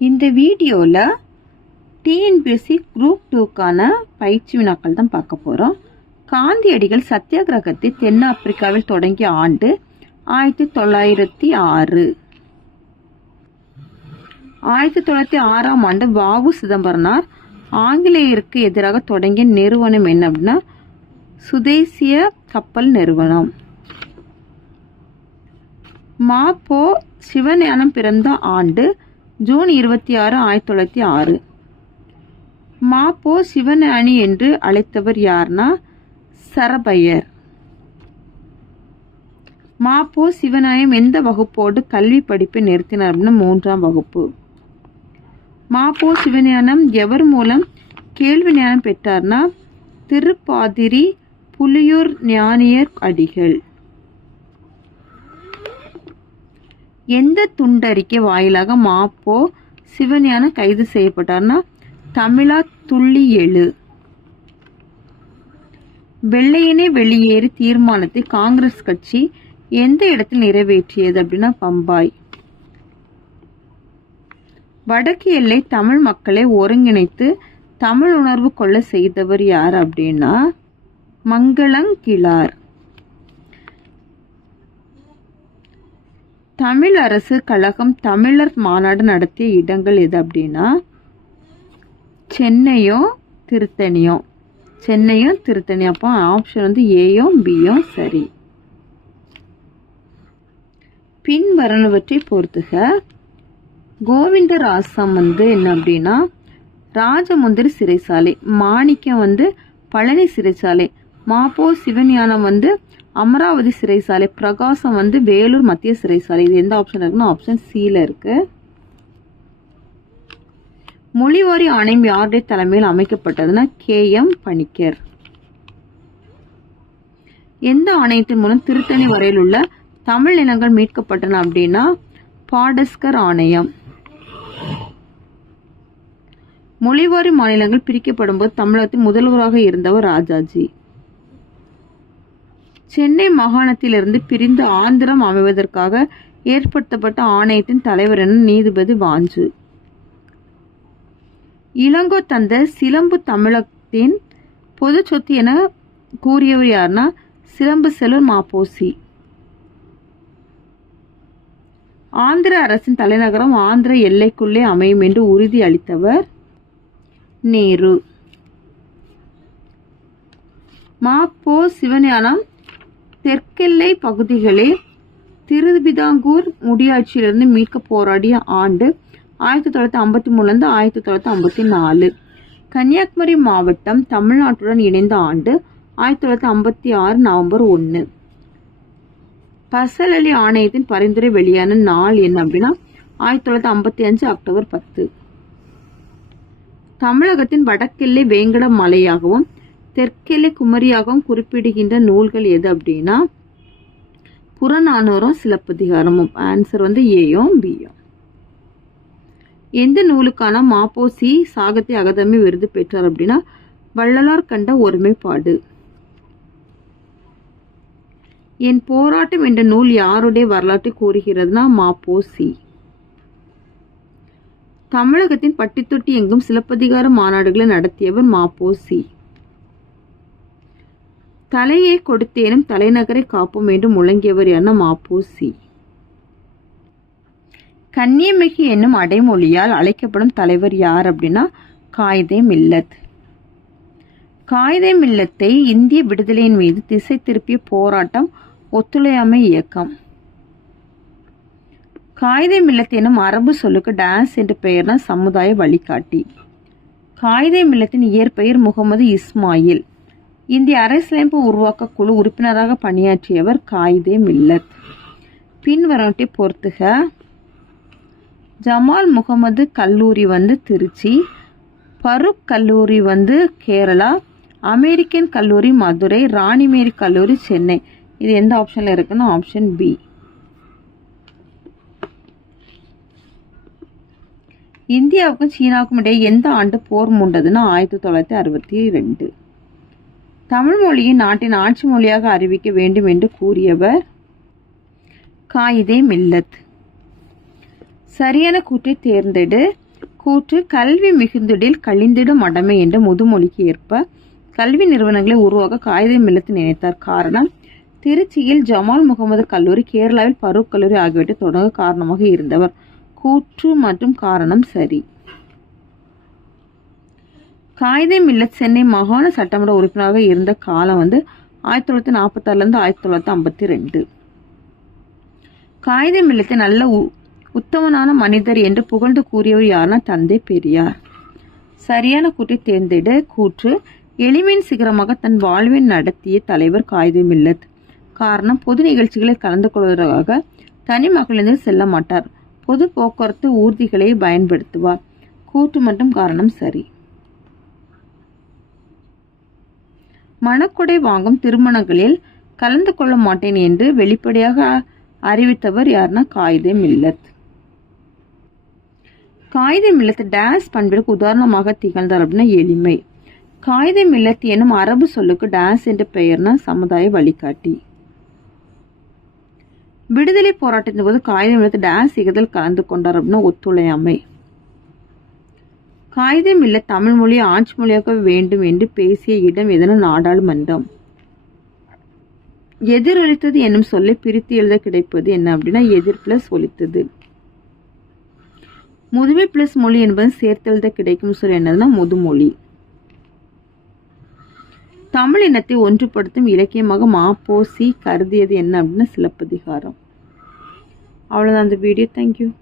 இந்த வீடியோவில் TNPSC group 2க்கான பயிற்சி வினாக்கள் தான் பார்க்க போகிறோம். காந்தியடிகள் சத்தியாகிரகத்தை தென்னாப்பிரிக்காவில் தொடங்கிய ஆண்டு 1906. 1906ஆம் ஆண்டு வ.உ. சிதம்பரனார் ஆங்கிலேயருக்கு எதிராக தொடங்கிய நிறுவனம் என்ன அப்படின்னா சுதேசிய கப்பல் நிறுவனம். மா.பொ. சிவஞானம் பிறந்த ஆண்டு ஜூன் 26, 1906. மா.பொ. சிவஞானி என்று அழைத்தவர் யார்னா சரபையர். மா.பொ. சிவஞானம் எந்த வகுப்போடு கல்வி படிப்பை நிறுத்தினார் அப்படின்னா 3ஆம் வகுப்பு. மா.பொ. சிவஞானம் எவர் மூலம் கேள்வி ஞானம் பெற்றார்னா திருப்பாதிரி புலியூர் ஞானியர் அடிகள். எந்த துண்டறிக்கை வாயிலாக மா.பொ. சிவஞானம் கைது செய்யப்பட்டார்னா தமிழா துள்ளி எழு. வெள்ளையனே வெளியேறு தீர்மானத்தை காங்கிரஸ் கட்சி எந்த இடத்தில் நிறைவேற்றியது அப்படின்னா பம்பாய். வடக்கு எல்லை தமிழ் மக்களை ஒருங்கிணைத்து தமிழ் உணர்வு கொள்ள செய்தவர் யார் அப்படின்னா மங்களங்கிழார். தமிழ் அரசு கழகம் தமிழர் மாநாடு நடத்திய இடங்கள் எது அப்படின்னா சென்னையும் திருத்தணியும். அப்போ ஆப்ஷன் வந்து ஏயும் பியும் சரி. பின்வருவனவற்றை பொறுத்துக. கோவிந்தராசம் வந்து என்ன அப்படின்னா ராஜமுந்திரி சிறைச்சாலை. மாணிக்கம் வந்து பழனி சிறைச்சாலை. மா.பொ. சிவஞானம் வந்து அமராவதி சிறைச்சாலை. பிரகாசம் வந்து வேலூர் மத்திய சிறைச்சாலை. இது எந்த ஆப்ஷன் இருக்குன்னா ஆப்ஷன் சில இருக்கு. மொழிவாரி ஆணையம் யாருடைய தலைமையில் அமைக்கப்பட்டதுன்னா கே.எம். பணிக்கர். எந்த ஆணையத்தின் மூலம் திருத்தணி வரையில் உள்ள தமிழ் நிலங்கள் மீட்கப்பட்டன அப்படின்னா பாடஸ்கர் ஆணையம். மொழிவாரி மாநிலங்கள் பிரிக்கப்படும் போது தமிழகத்தின் முதல்வராக இருந்தவர் ராஜாஜி. சென்னை மாகாணத்திலிருந்து பிரிந்து ஆந்திரம் அமைவதற்காக ஏற்படுத்தப்பட்ட ஆணையத்தின் தலைவர் என நீதிபதி வாஞ்சு. இளங்கோ தந்த சிலம்பு தமிழகத்தின் பொது சொத்து என கூறியவர் யாருன்னா சிலம்பு செல்வர் மாப்போசி. ஆந்திர அரசின் தலைநகரம் ஆந்திர எல்லைக்குள்ளே அமையும் என்று உறுதி அளித்தவர் நேரு. மா.பொ. சிவஞானம் தெற்கெல்லை பகுதிகளே திருவிதாங்கூர் முடியாட்சியிலிருந்து மீட்க போராடிய ஆண்டு 1953 1954. கன்னியாகுமரி மாவட்டம் தமிழ்நாட்டுடன் இணைந்த ஆண்டு 1956 நவம்பர் 1. பசல் அலி ஆணையத்தின் பரிந்துரை வெளியான நாள் என்ன அப்படின்னா 1955 அக்டோபர் 10. தமிழகத்தின் வடக்கெல்லை வேங்கட மலையாகவும் தெற்கெல்லை குமரியாகவும் குறிப்பிடுகின்ற நூல்கள் எது அப்படின்னா புறநானூறும் சிலப்பதிகாரமும். ஆன்சர் வந்து ஏயும் பியும். எந்த நூலுக்கான மா.பொ.சி. சாகித்ய அகாதமி விருது பெற்றார் அப்படின்னா வள்ளலார் கண்ட ஒருமைப்பாடு. என் போராட்டம் என்ற நூல் யாருடைய வரலாற்றை கூறுகிறதுனா மா.பொ.சி. தமிழகத்தின் பட்டித்தொட்டி எங்கும் சிலப்பதிகார மாநாடுகளை நடத்தியவர் மா.பொ.சி. தலையை கொடுத்தேனும் தலைநகரை காப்போம் என்று முழங்கியவர் என மா.பொ.சி. கன்னியமிகு என்னும் அடைமொழியால் அழைக்கப்படும் தலைவர் யார் அப்படின்னா காயிதே மில்லத். காயிதே மில்லத்தை இந்திய விடுதலையின் மீது திசை திருப்பிய போராட்டம் ஒத்துழையாமை இயக்கம். காயிதே மில்லத் எனும் அரபு சொல்லுக்கு டான்ஸ் என்ற பெயர்னா சமுதாய வழிகாட்டி. காயிதே மில்லத்தின் இயற்பெயர் முகமது இஸ்மாயில். இந்திய அரசியலமைப்பு உருவாக்க குழு உறுப்பினராக பணியாற்றியவர் காயிதே மில்லத். பின்வரவற்றை பொறுத்துக. ஜமால் முகமது கல்லூரி வந்து திருச்சி. பருக் கல்லூரி வந்து கேரளா. அமெரிக்கன் கல்லூரி மதுரை. ராணிமேரி கல்லூரி சென்னை. இது எந்த ஆப்ஷன்ல இருக்குன்னா ஆப்ஷன் பி. இந்தியாவுக்கும் சீனாவுக்கும் இடையே எந்த ஆண்டு போர் மூண்டதுன்னா 1962. தமிழ் மொழியை நாட்டின் ஆட்சி மொழியாக அறிவிக்க வேண்டும் என்று கூறியவர் காயிதே மில்லத். சரியான கூற்றை தேர்ந்தெடு. கூற்று கல்வி மிகுந்திடில் கழிந்திடும் மடமை என்ற முதுமொழிக்கு ஏற்ப கல்வி நிறுவனங்களை உருவாக்க காயிதே மில்லத் நினைத்தார். காரணம், திருச்சியில் ஜமால் முகமது கல்லூரி, கேரளாவில் பரூக் கல்லூரி ஆகியவற்றை தொடங்க காரணமாக இருந்தவர். கூற்று மற்றும் காரணம் சரி. காயிதே மில்லத் சென்னை மாகாண சட்டமன்ற உறுப்பினராக இருந்த காலம் 1946 1952. காயிதே மில்லத்தை நல்ல உத்தமனான மனிதர் என்று புகழ்ந்து கூறியவர் யாருன்னா தந்தை பெரியார். சரியான கூற்றை தேர்ந்தெடு. கூற்று எளிமையின் சிகரமாக தன் வாழ்வை நடத்திய தலைவர் காயிதே மில்லத். காரணம், பொது நிகழ்ச்சிகளில் கலந்து கொள்வதற்காக தனி மகளிருந்து செல்ல மாட்டார். பொது போக்குவரத்து ஊர்திகளை பயன்படுத்துவார். கூற்று மற்றும் காரணம் சரி. மணக்கொடை வாங்கும் திருமணங்களில் கலந்து கொள்ள மாட்டேன் என்று வெளிப்படையாக அறிவித்தவர் யாருன்னா காயிதே மில்லத். காயிதே மில்லத் டேஸ் பண்பிற்கு உதாரணமாக திகழ்ந்தார் அப்படின்னா எளிமை. காயிதே மில்லத் எனும் அரபு சொல்லுக்கு டேஸ் என்ற பெயர்னா சமுதாய வழிகாட்டி. விடுதலை போராட்டத்தின் போது காயிதே மில்லத் டேஸ் இகழ்ச்சியில் கலந்து கொண்டார் அப்படின்னா ஒத்துழையாமை. காயிதே மில்லத் தமிழ் மொழியை ஆட்சி மொழியாக்க வேண்டும் என்று பேசிய இடம் எதனா நாடாளுமன்றம். எதிரொலித்தது என்னும் சொல்லை பிரித்து எழுத கிடைப்பது என்ன அப்படின்னா எதிர் பிளஸ் ஒலித்தது. முதுமை பிளஸ் மொழி என்பது சேர்த்தெழுத கிடைக்கும் சொல் என்னதுன்னா முதுமொழி. தமிழ் இனத்தை ஒன்றுபடுத்தும் இலக்கியமாக மாப்போசி கருதியது என்ன அப்படின்னா சிலப்பதிகாரம். அவ்வளவுதான் அந்த வீடியோ. தேங்க்யூ.